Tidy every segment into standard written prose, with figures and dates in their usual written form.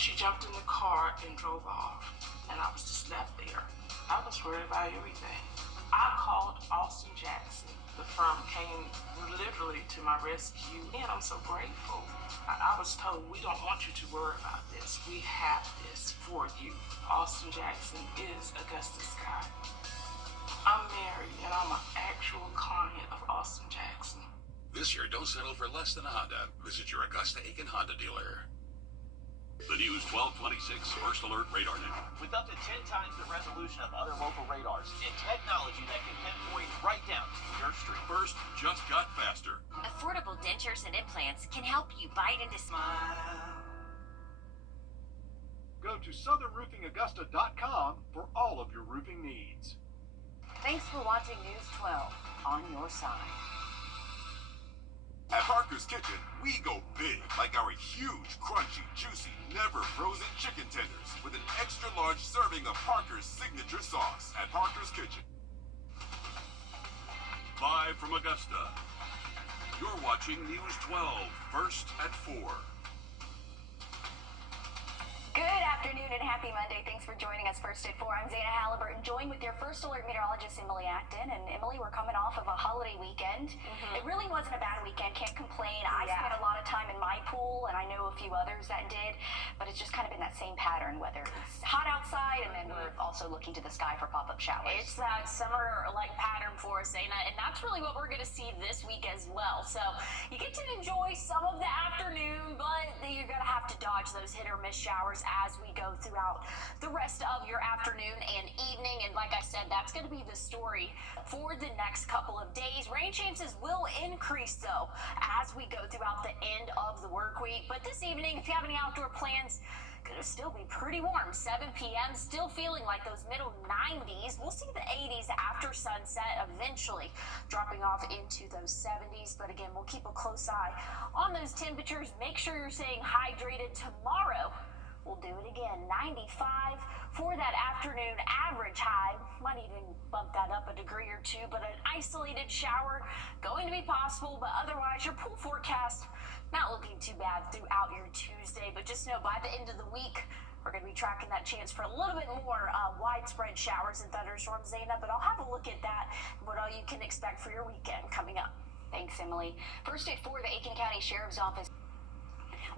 She jumped in the car and drove off, and I was just left there. I was worried about everything. I called Austin Jackson. The firm came literally to my rescue, and I'm so grateful. I was told, we don't want you to worry about this. We have this for you. Austin Jackson is Augusta Scott. I'm married, and I'm an actual client of Austin Jackson. This year, don't settle for less than a Honda. Visit your Augusta Aiken Honda dealer. The News 1226 First Alert Radar Net. With up to 10 times the resolution of other local radars and technology that can pinpoint right down to your street. First just got faster. Affordable dentures and implants can help you bite into smile. Go to southernroofingaugusta.com for all of your roofing needs. Thanks for watching News 12 on your side. At Parker's Kitchen, we go big, like our huge, crunchy, juicy, never frozen chicken tenders with an extra large serving of Parker's signature sauce at Parker's Kitchen. Live from Augusta, you're watching News 12, first at 4. Good afternoon and happy Monday. Thanks for joining us first at 4. I'm Zana Halliburton, joined with your First Alert meteorologist, Emily Acton. And Emily, we're coming off of a holiday weekend. It really wasn't a bad weekend, can't complain. I spent a lot of time in my pool, and I know a few others that did, but it's just kind of been that same pattern, whether it's hot outside, and then we're also looking to the sky for pop-up showers. It's that summer-like pattern for us, Zana, and that's really what we're going to see this week as well. So you get to enjoy some of the afternoon, but you're going to have to dodge those hit-or-miss showers as we go throughout the rest of your afternoon and evening. And like I said, that's going to be the story for the next couple of days. Rain chances will increase, though, as we go throughout the end of the work week. But this evening, if you have any outdoor plans, going to still be pretty warm. 7 p.m. still feeling like those middle 90s. We'll see the 80s after sunset, eventually dropping off into those 70s. But again, we'll keep a close eye on those temperatures. Make sure you're staying hydrated. Tomorrow, we'll do it again. 95 for that afternoon average high. Might even bump that up a degree or two, but an isolated shower going to be possible. But otherwise, your pool forecast not looking too bad throughout your Tuesday. But just know by the end of the week, we're going to be tracking that chance for a little bit more widespread showers and thunderstorms, Zana. But I'll have a look at that, what all you can expect for your weekend coming up. Thanks, Emily. First at 4, the Aiken County Sheriff's Office.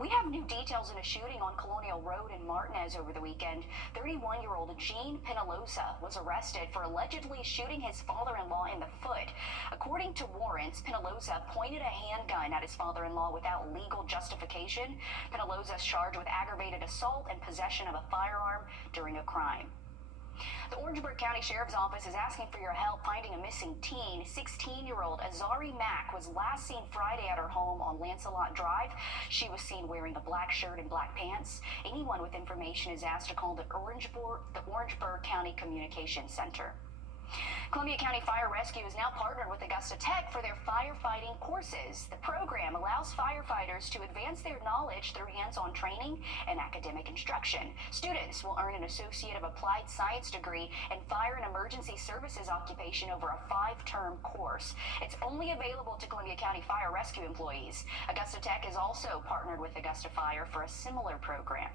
We have new details in a shooting on Colonial Road in Martinez over the weekend. 31-year-old Gene Penalosa was arrested for allegedly shooting his father-in-law in the foot. According to warrants, Penalosa pointed a handgun at his father-in-law without legal justification. Penalosa is charged with aggravated assault and possession of a firearm during a crime. The Orangeburg County Sheriff's Office is asking for your help finding a missing teen. 16-year-old Azari Mack was last seen Friday at her home on Lancelot Drive. She was seen wearing a black shirt and black pants. Anyone with information is asked to call the Orangeburg County Communications Center. Columbia County Fire Rescue is now partnered with Augusta Tech for their firefighting courses. The program allows firefighters to advance their knowledge through hands-on training and academic instruction. Students will earn an Associate of Applied Science degree in Fire and Emergency Services occupation over a 5-term course. It's only available to Columbia County Fire Rescue employees. Augusta Tech is also partnered with Augusta Fire for a similar program.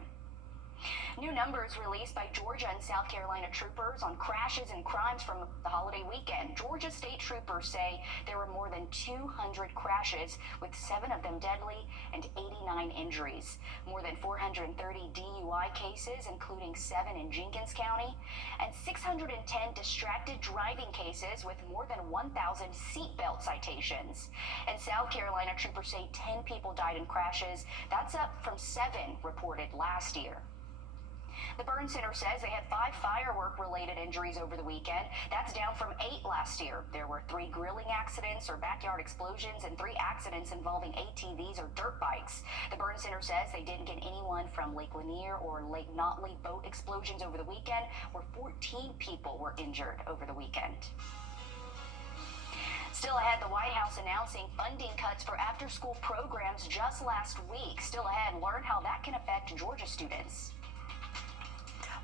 New numbers released by Georgia and South Carolina troopers on crashes and crimes from the holiday weekend. Georgia state troopers say there were more than 200 crashes, with 7 of them deadly and 89 injuries. More than 430 DUI cases, including 7 in Jenkins County, and 610 distracted driving cases with more than 1,000 seatbelt citations. And South Carolina troopers say 10 people died in crashes. That's up from 7 reported last year. The Burn Center says they had 5 firework-related injuries over the weekend. That's down from 8 last year. There were 3 grilling accidents or backyard explosions and 3 accidents involving ATVs or dirt bikes. The Burn Center says they didn't get anyone from Lake Lanier or Lake Notley boat explosions over the weekend, where 14 people were injured over the weekend. Still ahead, the White House announcing funding cuts for after-school programs just last week. Still ahead, learn how that can affect Georgia students.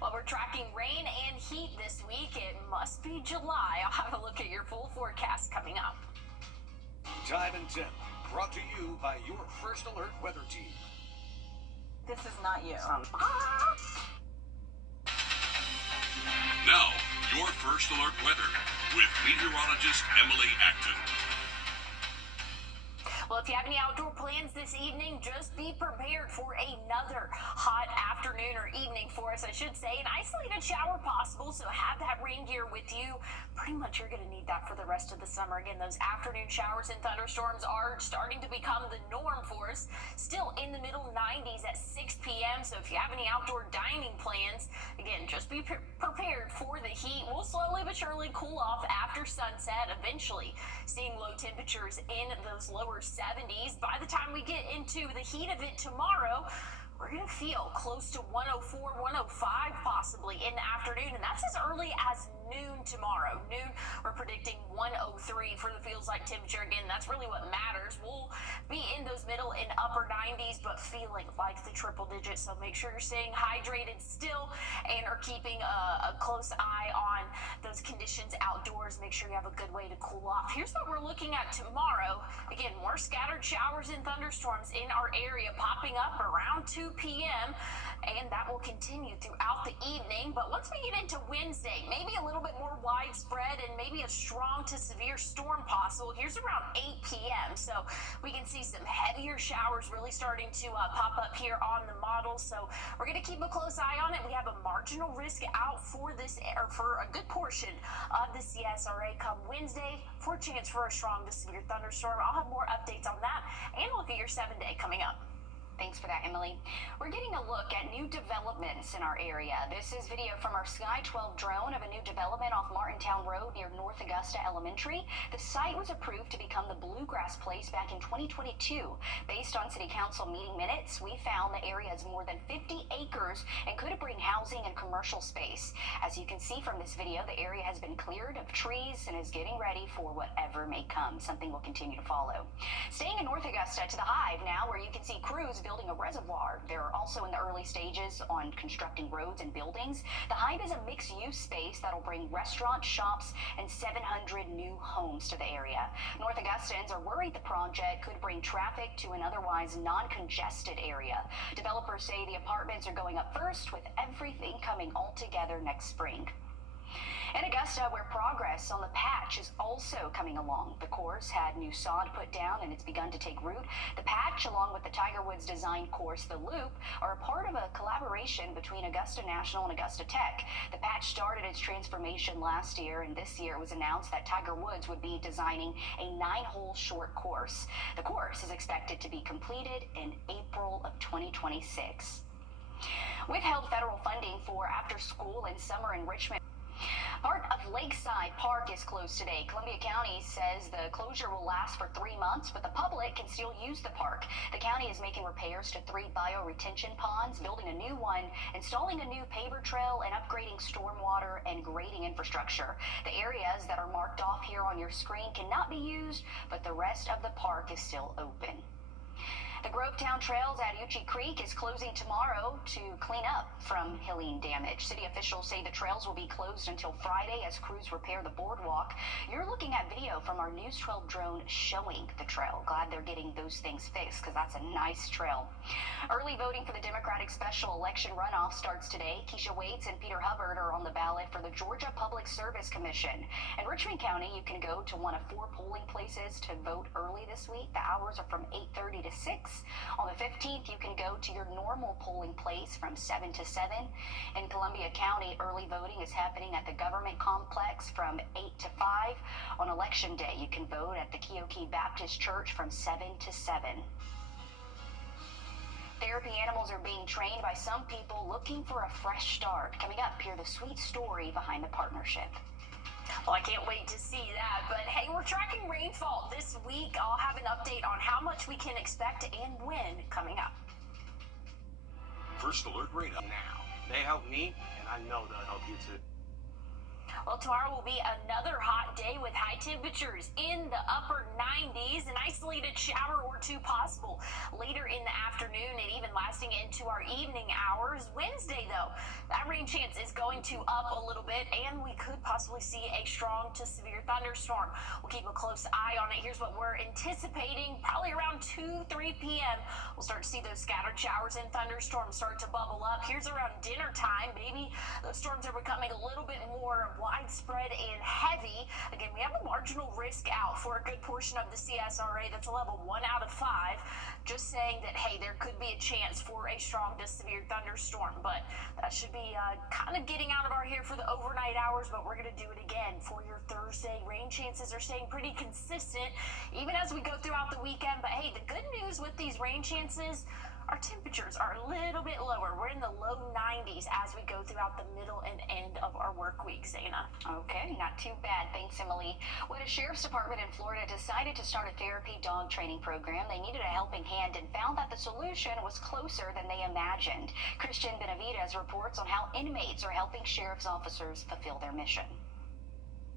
Well, we're tracking rain and heat this week. It must be July. I'll have a look at your full forecast coming up. Time and temp, brought to you by your First Alert weather team. This is not you. Now, your First Alert weather with meteorologist Emily Acton. Well, if you have any outdoor plans this evening, just be prepared for another hot afternoon or evening for us, I should say. An isolated shower possible, so have that rain gear with you. Pretty much you're going to need that for the rest of the summer. Again, those afternoon showers and thunderstorms are starting to become the norm for us. Still in the middle 90s at 6 p.m., so if you have any outdoor dining plans, again, just be prepared for the heat. We'll slowly but surely cool off after sunset, eventually seeing low temperatures in those lower 70s. By the time we get into the heat of it tomorrow, we're going to feel close to 104, 105 possibly in the afternoon, and that's as early as noon tomorrow. Noon, we're predicting 103 for the feels like temperature. Again, that's really what matters. We'll be in those middle and upper 90s, but feeling like the triple digits, so make sure you're staying hydrated still and are keeping a close eye on those conditions outdoors. Make sure you have a good way to cool off. Here's what we're looking at tomorrow. Again, more scattered showers and thunderstorms in our area popping up around 2 p.m. and that will continue throughout the evening. But once we get into Wednesday, maybe a little bit more widespread and maybe a strong to severe storm possible. Here's around 8 p.m. So we can see some heavier showers really starting to pop up here on the model. So we're going to keep a close eye on it. We have a marginal risk out for this, or for a good portion of the CSRA come Wednesday for a chance for a strong to severe thunderstorm. I'll have more updates on that and look at your 7-day coming up. Thanks for that, Emily. We're getting a look at new developments in our area. This is video from our Sky 12 drone of a new development off Martintown Road near North Augusta Elementary. The site was approved to become the Bluegrass Place back in 2022. Based on City Council meeting minutes, we found the area is more than 50 acres and could bring housing and commercial space. As you can see from this video, the area has been cleared of trees and is getting ready for whatever may come. Something will continue to follow. Staying in North Augusta to the Hive now, where you can see crews building a reservoir. They're also in the early stages on constructing roads and buildings. The Hive is a mixed-use space that'll bring restaurants, shops, and 700 new homes to the area. North Augustans are worried the project could bring traffic to an otherwise non-congested area. Developers say the apartments are going up first, with everything coming all together next spring. In Augusta, where progress on the patch is also coming along. The course had new sod put down and it's begun to take root. The patch, along with the Tiger Woods design course, The Loop, are a part of a collaboration between Augusta National and Augusta Tech. The patch started its transformation last year, and this year it was announced that Tiger Woods would be designing a 9-hole short course. The course is expected to be completed in April of 2026. Withheld federal funding for after-school and summer enrichment. Part of Lakeside Park is closed today. Columbia County says the closure will last for 3 months, but the public can still use the park. The county is making repairs to 3 bioretention ponds, building a new one, installing a new paver trail, and upgrading stormwater and grading infrastructure. The areas that are marked off here on your screen cannot be used, but the rest of the park is still open. The Grovetown Trails at Uchee Creek is closing tomorrow to clean up from hilling damage. City officials say the trails will be closed until Friday as crews repair the boardwalk. You're looking at video from our News 12 drone showing the trail. Glad they're getting those things fixed because that's a nice trail. Early voting for the Democratic special election runoff starts today. Keisha Waits and Peter Hubbard are on the ballot for the Georgia Public Service Commission. In Richmond County, you can go to one of 4 polling places to vote early this week. The hours are from 8:30 to 6. On the 15th, you can go to your normal polling place from 7 to 7. In Columbia County, early voting is happening at the government complex from 8 to 5. On Election Day, you can vote at the Keokee Baptist Church from 7 to 7. Therapy animals are being trained by some people looking for a fresh start. Coming up, hear the sweet story behind the partnership. Well, I can't wait to see that. But hey, we're tracking rainfall this week. I'll have an update on how much we can expect and when coming up. First Alert radar now. They helped me, and I know they'll help you too. Well, tomorrow will be another hot day with high temperatures in the upper 90s, an isolated shower or two possible later in the afternoon and even lasting into our evening hours. Wednesday, though, that rain chance is going to up a little bit, and we could possibly see a strong to severe thunderstorm. We'll keep a close eye on it. Here's what we're anticipating. Probably around 2-3 p.m., we'll start to see those scattered showers and thunderstorms start to bubble up. Here's around dinner time. Maybe those storms are becoming a little bit more widespread and heavy. Again, we have a marginal risk out for a good portion of the CSRA. That's a level 1 out of 5. Just saying that, hey, there could be a chance for a strong to severe thunderstorm, but that should be kind of getting out of our hair for the overnight hours, but we're going to do it again for your Thursday. Rain chances are staying pretty consistent even as we go throughout the weekend, but hey, the good news with these rain chances, our temperatures are a little bit lower. We're in the low 90s as we go throughout the middle and end of our work week, Zaina. Okay, not too bad. Thanks, Emily. When a sheriff's department in Florida decided to start a therapy dog training program, they needed a helping hand and found that the solution was closer than they imagined. Christian Benavides reports on how inmates are helping sheriff's officers fulfill their mission.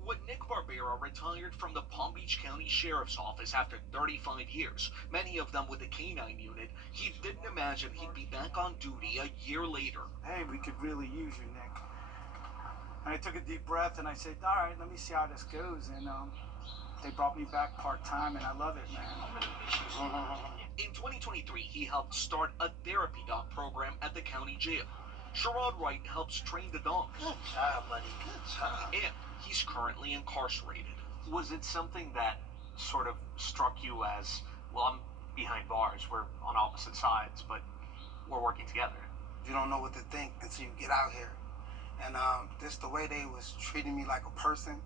When Nick Barbera retired from the Palm Beach County Sheriff's Office after 35 years, many of them with the K-9 unit, he didn't imagine he'd be back on duty a year later. Hey, we could really use you, Nick. And I took a deep breath and I said, all right, let me see how this goes. And they brought me back part-time, and I love it, man. In 2023, he helped start a therapy dog program at the county jail. Sherrod Wright helps train the dogs. Good job, buddy. Good job. And he's currently incarcerated. Was it something that sort of struck you as, well, I'm behind bars, we're on opposite sides, but we're working together? You don't know what to think until you get out here. And just the way they was treating me like a person,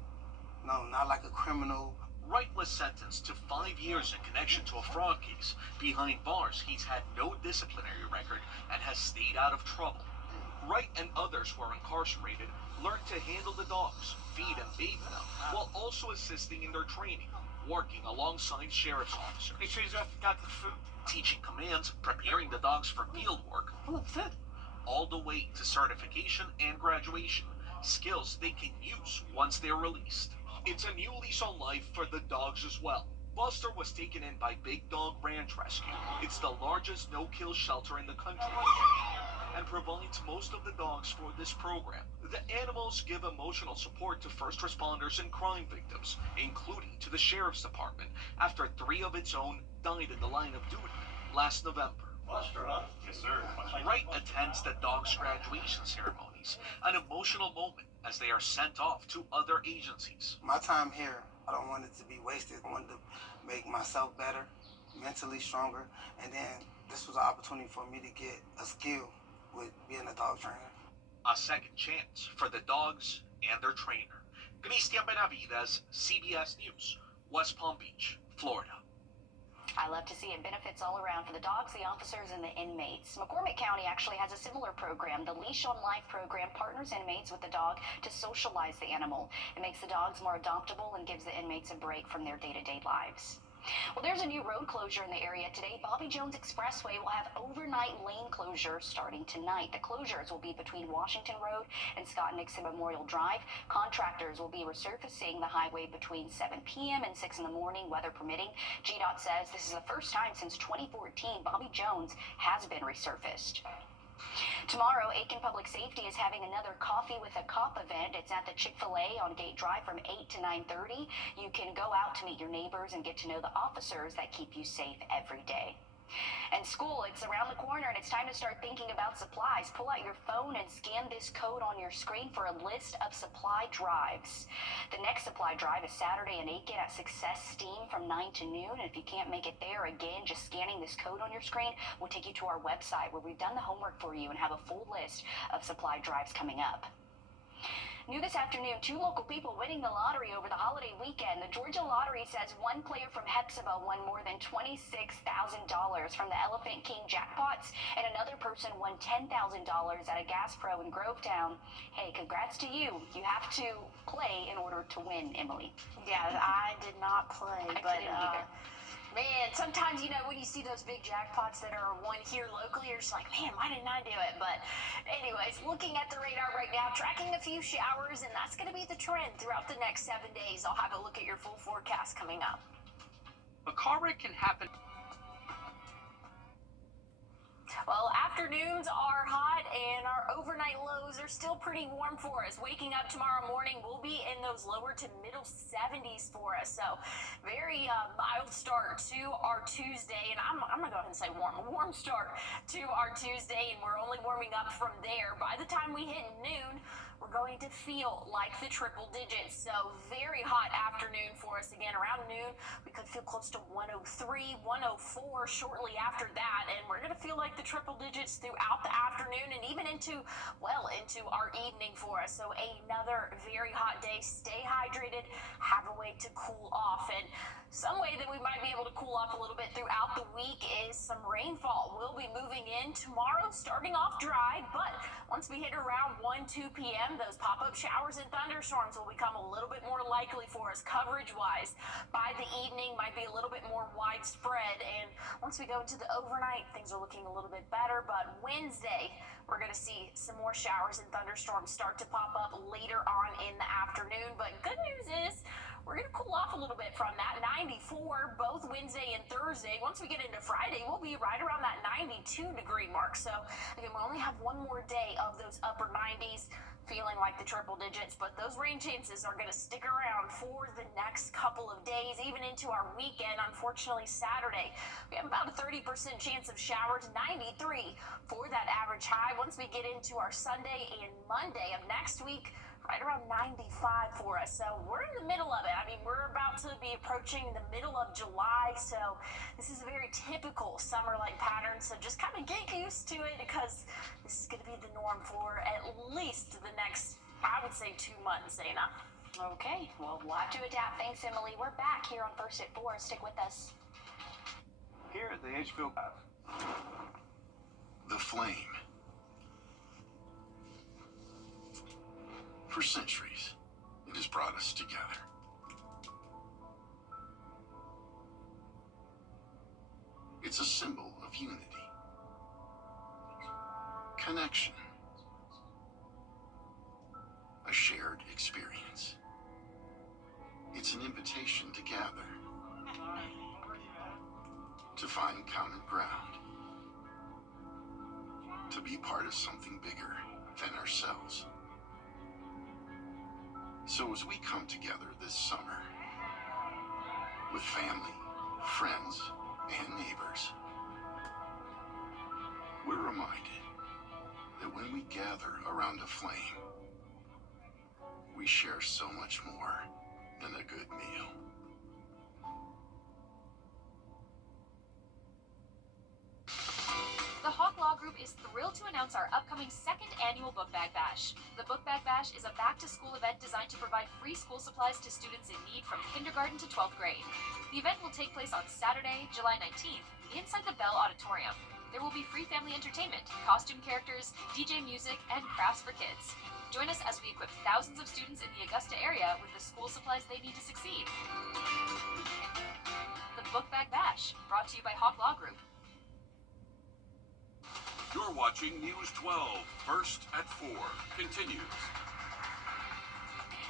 no, not like a criminal. Wright was sentenced to 5 years in connection to a fraud case. Behind bars, he's had no disciplinary record and has stayed out of trouble. Wright and others who are incarcerated learn to handle the dogs, feed and bathe them, while also assisting in their training, working alongside sheriff's officers. Make sure you got the food. Teaching commands, preparing the dogs for field work, all the way to certification and graduation, skills they can use once they're released. It's a new lease on life for the dogs as well. Buster was taken in by Big Dog Ranch Rescue. It's the largest no-kill shelter in the country and provides most of the dogs for this program. The animals give emotional support to first responders and crime victims, including to the sheriff's department, after 3 of its own died in the line of duty last November. Buster, huh? Yes, sir. Wright attends the dogs' graduation ceremonies, an emotional moment as they are sent off to other agencies. My time here, I don't want it to be wasted. I wanted to make myself better, mentally stronger, and then this was an opportunity for me to get a skill with being a dog trainer. A second chance for the dogs and their trainer. Christian Benavides, CBS News, West Palm Beach, Florida. I love to see it. Benefits all around for the dogs, the officers, and the inmates. McCormick County actually has a similar program. The Leash on Life program partners inmates with the dog to socialize the animal. It makes the dogs more adoptable and gives the inmates a break from their day-to-day lives. Well, there's a new road closure in the area today. Bobby Jones Expressway will have overnight lane closure starting tonight. The closures will be between Washington Road and Scott Nixon Memorial Drive. Contractors will be resurfacing the highway between 7 p.m. and 6 in the morning, weather permitting. GDOT says this is the first time since 2014 Bobby Jones has been resurfaced. Tomorrow, Aiken Public Safety is having another Coffee with a Cop event. It's at the Chick-fil-A on Gate Drive from 8 to 9:30. You can go out to meet your neighbors and get to know the officers that keep you safe every day. And school, it's around the corner and it's time to start thinking about supplies. Pull out your phone and scan this code on your screen for a list of supply drives. The next supply drive is Saturday in Aiken at Success Steam from 9 to noon. And if you can't make it there, again, just scanning this code on your screen will take you to our website where we've done the homework for you and have a full list of supply drives coming up. New this afternoon, 2 local people winning the lottery over the holiday weekend. The Georgia Lottery says one player from Hepzibah won more than $26,000 from the Elephant King jackpots, and another person won $10,000 at a gas pro in Grovetown. Hey, congrats to you. You have to play in order to win, Emily. Yeah, I did not play, I but couldn't either. Man, sometimes, when you see those big jackpots that are won here locally, you're just like, man, why didn't I do it? But anyways, looking at the radar right now, tracking a few showers, and that's going to be the trend throughout the next 7 days. I'll have a look at your full forecast coming up. A car wreck can happen. Well, afternoons are hot and our overnight lows are still pretty warm for us. Waking up tomorrow morning, we'll be in those lower to middle 70s for us. So very mild start to our Tuesday. And I'm going to go ahead and say warm. A warm start to our Tuesday, and we're only warming up from there. By the time we hit noon, we're going to feel like the triple digits. So very hot afternoon for us. Again, around noon, we could feel close to 103, 104 shortly after that. And we're going to feel like the triple digits throughout the afternoon and even into our evening for us. So another very hot day. Stay hydrated, have a way to cool off. And some way that we might be able to cool off a little bit throughout the week is some rainfall. We'll be moving in tomorrow, starting off dry, but once we hit around 1, 2 p.m., those pop-up showers and thunderstorms will become a little bit more likely for us coverage-wise. By the evening, might be a little bit more widespread, and once we go into the overnight, things are looking a little bit better, but Wednesday, we're going to see some more showers and thunderstorms start to pop up later on in the afternoon, but good news is, we're going to cool off a little bit from that 94 both Wednesday and Thursday. Once we get into Friday, we'll be right around that 92-degree mark. So, again, we only have one more day of those upper 90s, feeling like the triple digits. But those rain chances are going to stick around for the next couple of days, even into our weekend. Unfortunately, Saturday, we have about a 30% chance of showers, 93 for that average high. Once we get into our Sunday and Monday of next week, right around 95 for us. So we're in the middle of it. I mean, we're about to be approaching the middle of July. So this is a very typical summer-like pattern. So just kind of get used to it because this is going to be the norm for at least the next, I would say, 2 months, Zayna. Okay, well, we'll have to adapt. Thanks, Emily. We're back here on First at 4. Stick with us. Here at the Edgefield Lab. The flame. For centuries, it has brought us together. It's a symbol of unity, connection, a shared experience. It's an invitation to gather, to find common ground, to be part of something bigger than ourselves. So as we come together this summer, with family, friends, and neighbors, we're reminded that when we gather around a flame, we share so much more than a good meal. The Hawk Law Group is thrilled to announce our upcoming second annual Book Bag Bash. The Book Bag Bash is a back-to-school event designed to provide free school supplies to students in need from kindergarten to 12th grade. The event will take place on Saturday, July 19th, inside the Bell Auditorium. There will be free family entertainment, costume characters, DJ music, and crafts for kids. Join us as we equip thousands of students in the Augusta area with the school supplies they need to succeed. The Book Bag Bash, brought to you by Hawk Law Group. You're watching News 12, First at 4. Continues.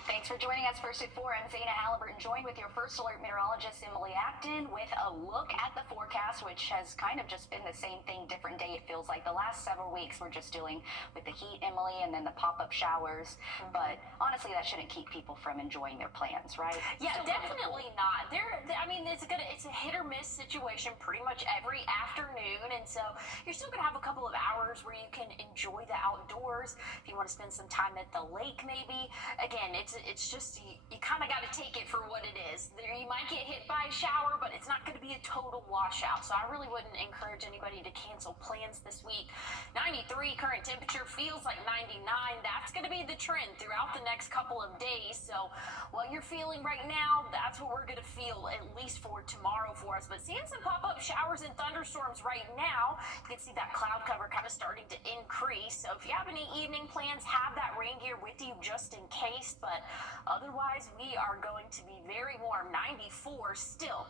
Thanks for joining us First at 4. I'm Zayna Halliburton, joined with your First Alert meteorologist, Emily Acton, with a look at the forecast, which has kind of just been the same thing, different day. It feels like the last several weeks we're just dealing with the heat, Emily, and then the pop-up showers. But honestly, that shouldn't keep people from enjoying their plans, right? Yeah, definitely not. I mean, it's a hit or miss situation pretty much every afternoon, and so you're still gonna have a couple of hours where you can enjoy the outdoors. If you want to spend some time at the lake, maybe. Again, it's just you kind of got to take it for what it is. You might get hit by a shower, but it's not going to be a total washout. So I really wouldn't encourage anybody to cancel plans this week. 93 current temperature, feels like 99. That's going to be the trend throughout the next couple of days. So what you're feeling right now, that's what we're going to feel at least for tomorrow for us. But seeing some pop-up showers and thunderstorms right now, you can see that cloud cover kind of starting to increase. So if you have any evening plans, have that rain gear with you just in case. But otherwise, we are going to be very warm. 94 still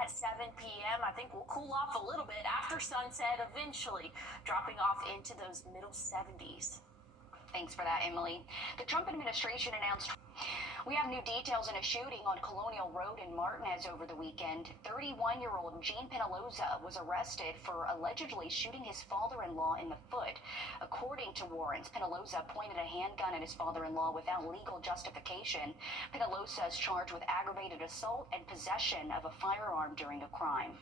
at 7 p.m. I think we'll cool off a little bit after sunset, eventually dropping off into those middle 70s. Thanks for that, Emily. The Trump administration announced we have new details in a shooting on Colonial Road in Martinez over the weekend. 31-year-old Gene Penaloza was arrested for allegedly shooting his father-in-law in the foot. According to warrants, Penaloza pointed a handgun at his father-in-law without legal justification. Penaloza is charged with aggravated assault and possession of a firearm during a crime.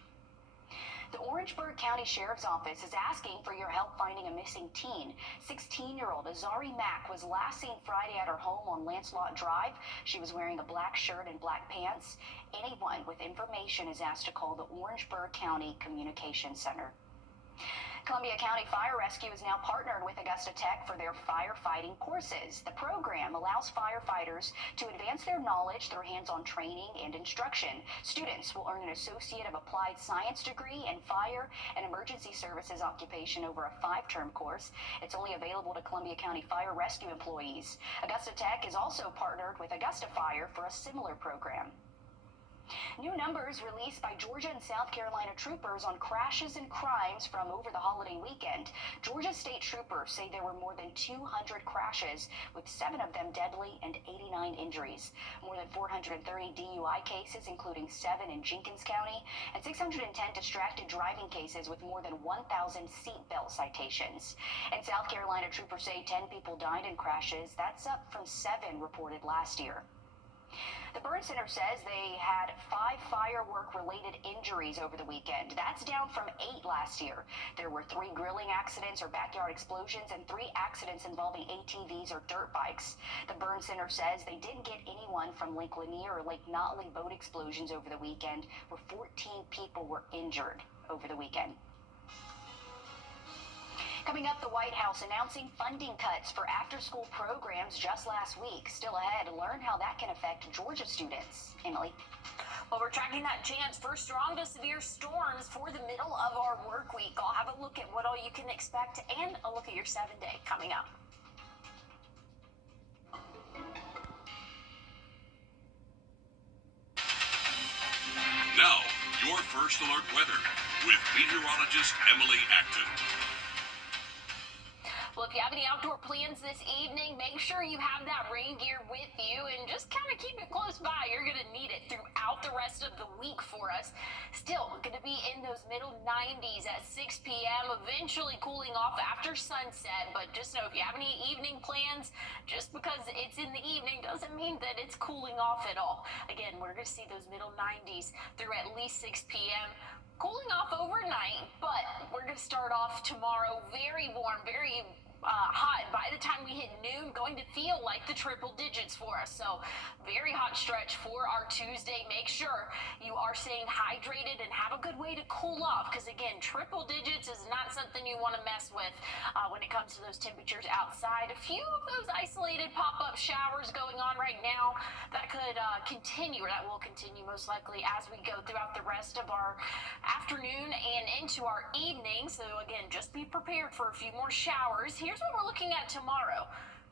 The Orangeburg County Sheriff's Office is asking for your help finding a missing teen. 16-year-old Azari Mack was last seen Friday at her home on Lancelot Drive. She was wearing a black shirt and black pants. Anyone with information is asked to call the Orangeburg County Communications Center. Columbia County Fire Rescue is now partnered with Augusta Tech for their firefighting courses. The program allows firefighters to advance their knowledge through hands-on training and instruction. Students will earn an Associate of Applied Science degree in Fire and Emergency Services occupation over a 5-term course. It's only available to Columbia County Fire Rescue employees. Augusta Tech is also partnered with Augusta Fire for a similar program. New numbers released by Georgia and South Carolina troopers on crashes and crimes from over the holiday weekend. Georgia state troopers say there were more than 200 crashes, with 7 of them deadly and 89 injuries. More than 430 DUI cases, including 7 in Jenkins County, and 610 distracted driving cases with more than 1,000 seatbelt citations. And South Carolina troopers say 10 people died in crashes. That's up from 7 reported last year. The Burn Center says they had 5 firework-related injuries over the weekend. That's down from 8 last year. There were 3 grilling accidents or backyard explosions and 3 accidents involving ATVs or dirt bikes. The Burn Center says they didn't get anyone from Lake Lanier or Lake Notley boat explosions over the weekend, where 14 people were injured over the weekend. Coming up, the White House announcing funding cuts for after-school programs just last week. Still ahead, learn how that can affect Georgia students. Emily? Well, we're tracking that chance for strong to severe storms for the middle of our work week. I'll have a look at what all you can expect and a look at your 7-day coming up. Now, your First Alert weather with meteorologist Emily Acton. Well, if you have any outdoor plans this evening, make sure you have that rain gear with you and just kind of keep it close by. You're going to need it throughout the rest of the week for us. Still going to be in those middle 90s at 6 p.m., eventually cooling off after sunset. But just know if you have any evening plans, just because it's in the evening doesn't mean that it's cooling off at all. Again, we're going to see those middle 90s through at least 6 p.m. Cooling off overnight, but we're going to start off tomorrow very warm, very hot. By the time we hit noon, going to feel like the triple digits for us. So very hot stretch for our Tuesday. Make sure you are staying hydrated and have a good way to cool off, because again, triple digits is not something you want to mess with when it comes to those temperatures outside. A few of those isolated pop-up showers going on right now that could continue, or that will continue most likely as we go throughout the rest of our afternoon and into our evening. So again, just be prepared for a few more showers. Here's what we're looking at tomorrow.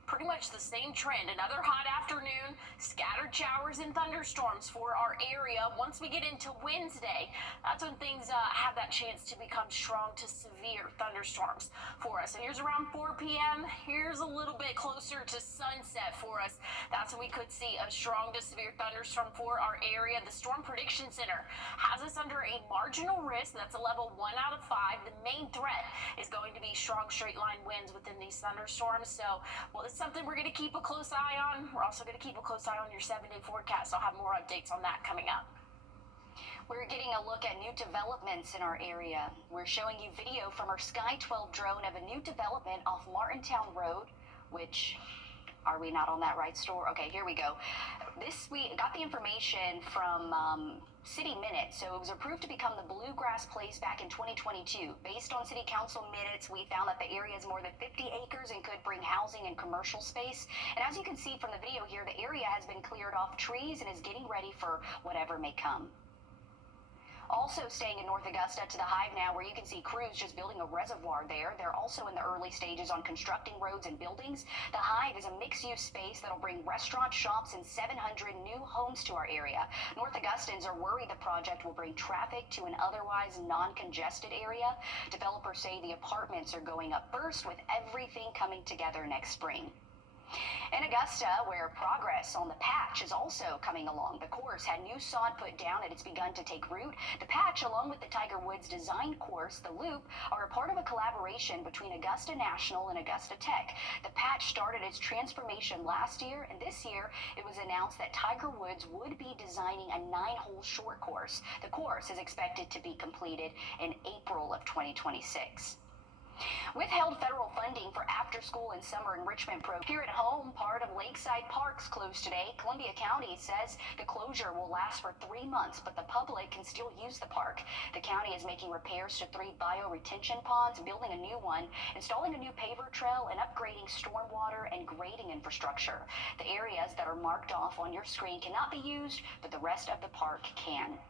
Pretty much the same trend. Another hot afternoon, scattered showers and thunderstorms for our area. Once we get into Wednesday, that's when things have that chance to become strong to severe thunderstorms for us. And here's around 4 p.m. Here's a little bit closer to sunset for us. That's when we could see a strong to severe thunderstorm for our area. The Storm Prediction Center has us under a marginal risk. That's a level 1 out of 5. The main threat is going to be strong straight line winds within these thunderstorms. So, well, it's something we're going to keep a close eye on. We're also going to keep a close eye on your 7-day forecast. I'll have more updates on that coming up. We're getting a look at new developments in our area. We're showing you video from our Sky 12 drone of a new development off Martintown Road, which, are we not on that right store? Okay, here we go. We got the information from City Minutes, so it was approved to become the Bluegrass Place back in 2022. Based on City Council minutes, we found that the area is more than 50 acres and could bring housing and commercial space. And as you can see from the video here, the area has been cleared off trees and is getting ready for whatever may come. Also staying in North Augusta to the Hive now, where you can see crews just building a reservoir there. They're also in the early stages on constructing roads and buildings. The Hive is a mixed-use space that'll bring restaurants, shops, and 700 new homes to our area. North Augustans are worried the project will bring traffic to an otherwise non-congested area. Developers say the apartments are going up first, with everything coming together next spring. In Augusta, where progress on the patch is also coming along, the course had new sod put down and it's begun to take root. The patch, along with the Tiger Woods design course, the Loop, are a part of a collaboration between Augusta National and Augusta Tech. The patch started its transformation last year, and this year it was announced that Tiger Woods would be designing a 9-hole short course. The course is expected to be completed in April of 2026. Withheld federal funding for after-school and summer enrichment programs. Here at home, part of Lakeside Parks closed today. Columbia County says the closure will last for 3 months, but the public can still use the park. The county is making repairs to 3 bioretention ponds, building a new one, installing a new paver trail, and upgrading stormwater and grading infrastructure. The areas that are marked off on your screen cannot be used, but the rest of the park can.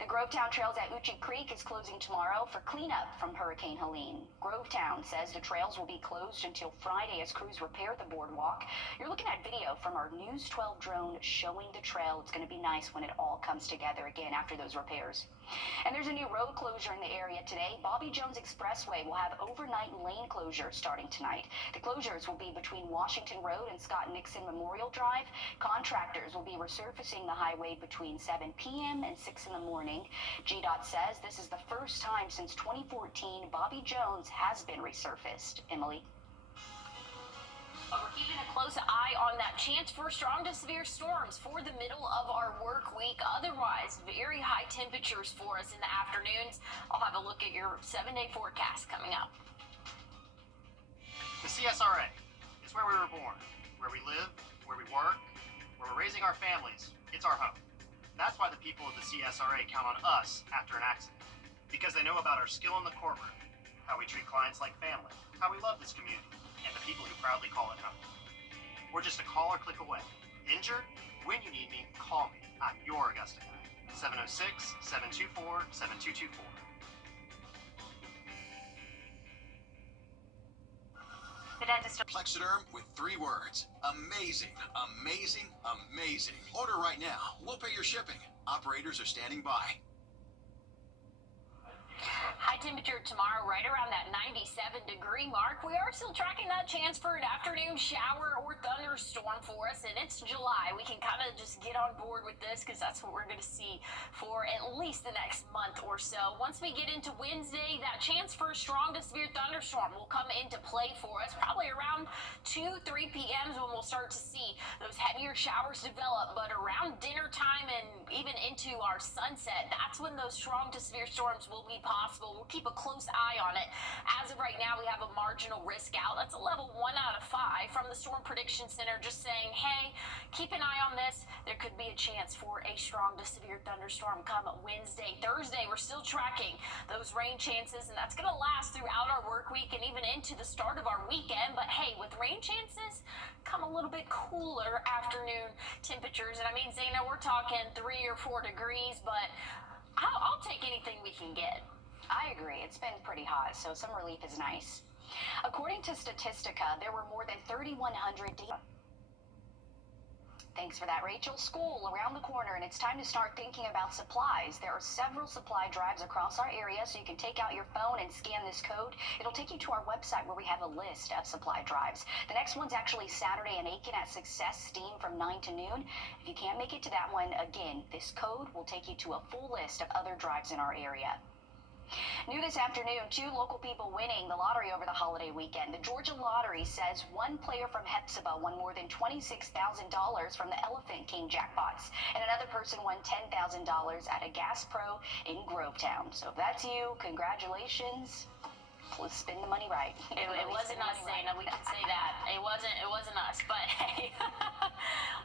The Grovetown Trails at Uchi Creek is closing tomorrow for cleanup from Hurricane Helene. Grovetown says the trails will be closed until Friday as crews repair the boardwalk. You're looking at video from our News 12 drone showing the trail. It's going to be nice when it all comes together again after those repairs. And there's a new road closure in the area today. Bobby Jones Expressway will have overnight lane closures starting tonight. The closures will be between Washington Road and Scott Nixon Memorial Drive. Contractors will be resurfacing the highway between 7 p.m. and 6 in the morning. GDOT says this is the first time since 2014 Bobby Jones has been resurfaced. Emily? We're keeping a close eye on that chance for strong to severe storms for the middle of our work week. Otherwise, very high temperatures for us in the afternoons. I'll have a look at your 7-day forecast coming up. The CSRA is where we were born, where we live, where we work, where we're raising our families. It's our home. That's why the people of the CSRA count on us after an accident, because they know about our skill in the courtroom, how we treat clients like family, how we love this community, and the people who proudly call it home. We're just a call or click away. Injured? When you need me, call me. I'm your Augusta guy. 706-724-7224. The dentist. Plexiderm with 3 words. Amazing, amazing, amazing. Order right now. We'll pay your shipping. Operators are standing by. High temperature tomorrow right around that 97-degree mark. We are still tracking that chance for an afternoon shower or thunderstorm for us, and it's July. We can kind of just get on board with this because that's what we're going to see for at least the next month or so. Once we get into Wednesday, that chance for a strong to severe thunderstorm will come into play for us, probably around 2-3 p.m. when we'll start to see those heavier showers develop, but around dinner time and even into our sunset, that's when those strong to severe storms will be possible. We'll keep a close eye on it. As of right now, we have a marginal risk out. That's a level 1 out of 5 from the Storm Prediction Center, just saying, hey, keep an eye on this. There could be a chance for a strong to severe thunderstorm come Wednesday. Thursday, we're still tracking those rain chances, and that's going to last throughout our work week and even into the start of our weekend. But hey, with rain chances come a little bit cooler afternoon temperatures. And I mean, Zaina, we're talking 3 or 4 degrees, but I'll take anything we can get. I agree. It's been pretty hot, so some relief is nice. According to Statistica, there were more than 3,100 Thanks for that, Rachel. School around the corner, and it's time to start thinking about supplies. There are several supply drives across our area, so you can take out your phone and scan this code. It'll take you to our website where we have a list of supply drives. The next one's actually Saturday in Aiken at Success Steam from 9 to noon. If you can't make it to that one, again, this code will take you to a full list of other drives in our area. New this afternoon, 2 local people winning the lottery over the holiday weekend. The Georgia Lottery says one player from Hepzibah won more than $26,000 from the Elephant King jackpots, and another person won $10,000 at a Gas Pro in Grovetown. So if that's you, congratulations. Let's spend the money right. It wasn't us, Dana. We can say that. It wasn't us. But hey,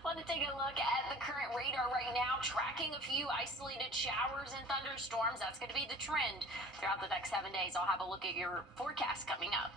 want to take a look at the current radar right now, tracking a few isolated showers and thunderstorms. That's going to be the trend throughout the next 7 days. I'll have a look at your forecast coming up.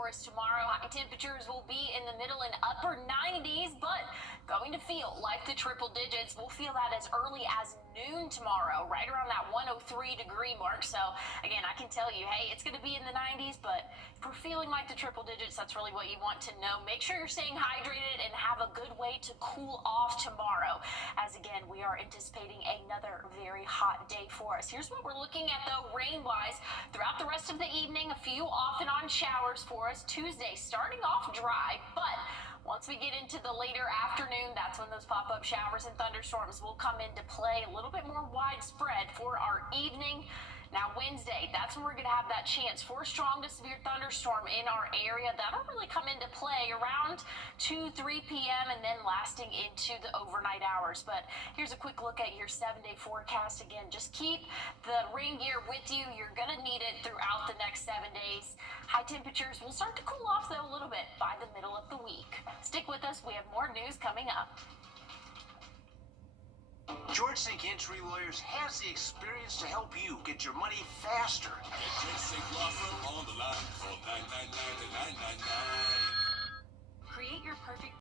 for us tomorrow. High temperatures will be in the middle and upper 90s, but going to feel like the triple digits. We'll feel that as early as noon tomorrow, right around that 103-degree mark. So again, I can tell you, hey, it's going to be in the 90s, but if we're feeling like the triple digits, that's really what you want to know. Make sure you're staying hydrated and have a good way to cool off tomorrow, as again, we are anticipating another very hot day for us. Here's what we're looking at though, rain-wise. Throughout the rest of the evening, a few off and on showers for us. Tuesday starting off dry, but once we get into the later afternoon, that's when those pop-up showers and thunderstorms will come into play a little bit more widespread for our evening. Now Wednesday, that's when we're going to have that chance for a strong to severe thunderstorm in our area. That'll really come into play around 2-3 p.m. and then lasting into the overnight hours. But here's a quick look at your 7-day forecast. Again, just keep the rain gear with you. You're going to need it throughout the next 7 days. High temperatures will start to cool off though a little bit by the middle of the week. Stick with us. We have more news coming up. George Sink Entry Lawyers has the experience to help you get your money faster. Get George Sink Law Firm on the line. Call 999-999. Create your perfect